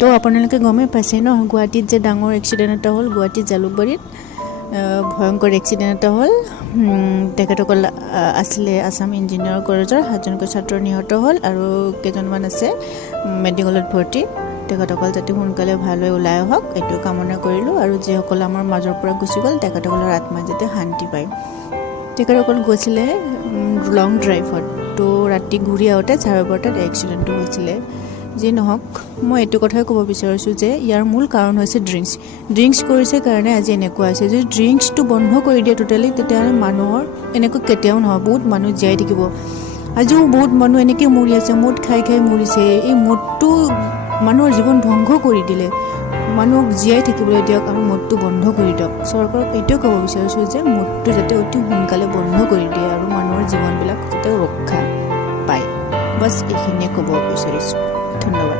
তো আপোনালোকে গমে পাইছে ন গুৱাহাটীত যে ডাঙৰ এক্সিডেণ্ট এটা হ'ল গুৱাহাটীত জালুকবাৰীত ভয়ংকৰ এক্সিডেণ্ট এটা হ'ল তেখেতসকল আছিলে আছাম ইঞ্জিনিয়াৰ কলেজৰ 7জনকৈ ছাত্ৰ নিহত হ'ল আৰু কেইজনমান আছে মেডিকেলত ভৰ্তি তেখেতসকল যাতে সোনকালে ভাল হৈ ওলাই আহক এইটো কামনা কৰিলোঁ আৰু যিসকল আমাৰ মাজৰ পৰা গুচি গ'ল তেখেতসকলৰ আত্মাই যাতে শান্তি পায় তেখেতসকল গৈছিলে লং ড্ৰাইভত তো ৰাতি ঘূৰি আহোঁতে চাৰবৰতাত এক্সিডেণ্টটো হৈছিলে যি নহওক মই এইটো কথাই ক'ব বিচাৰিছোঁ যে ইয়াৰ মূল কাৰণ হৈছে ড্ৰিংকছ কৰিছে কাৰণে আজি এনেকুৱা হৈছে যদি ড্ৰিংকছটো বন্ধ কৰি দিয়ে টোটেলি তেতিয়াহ'লে মানুহৰ এনেকুৱা কেতিয়াও নহয় বহুত মানুহ জীয়াই থাকিব আজিও বহুত মানুহ এনেকৈ মৰি আছে মদ খাই মৰিছে এই মদটো মানুহৰ জীৱন ধ্বংস কৰি দিলে মানুহক জীয়াই থাকিবলৈ দিয়ক আৰু মদটো বন্ধ কৰি দিয়ক চৰকাৰক এইটোৱে ক'ব বিচাৰিছোঁ যে মদটো যাতে অতি সোনকালে বন্ধ কৰি দিয়ে আৰু মানুহৰ জীৱনবিলাক যাতে ৰক্ষা পায় বাছ এইখিনিয়ে ক'ব বিচাৰিছোঁ ধন্যবাদ।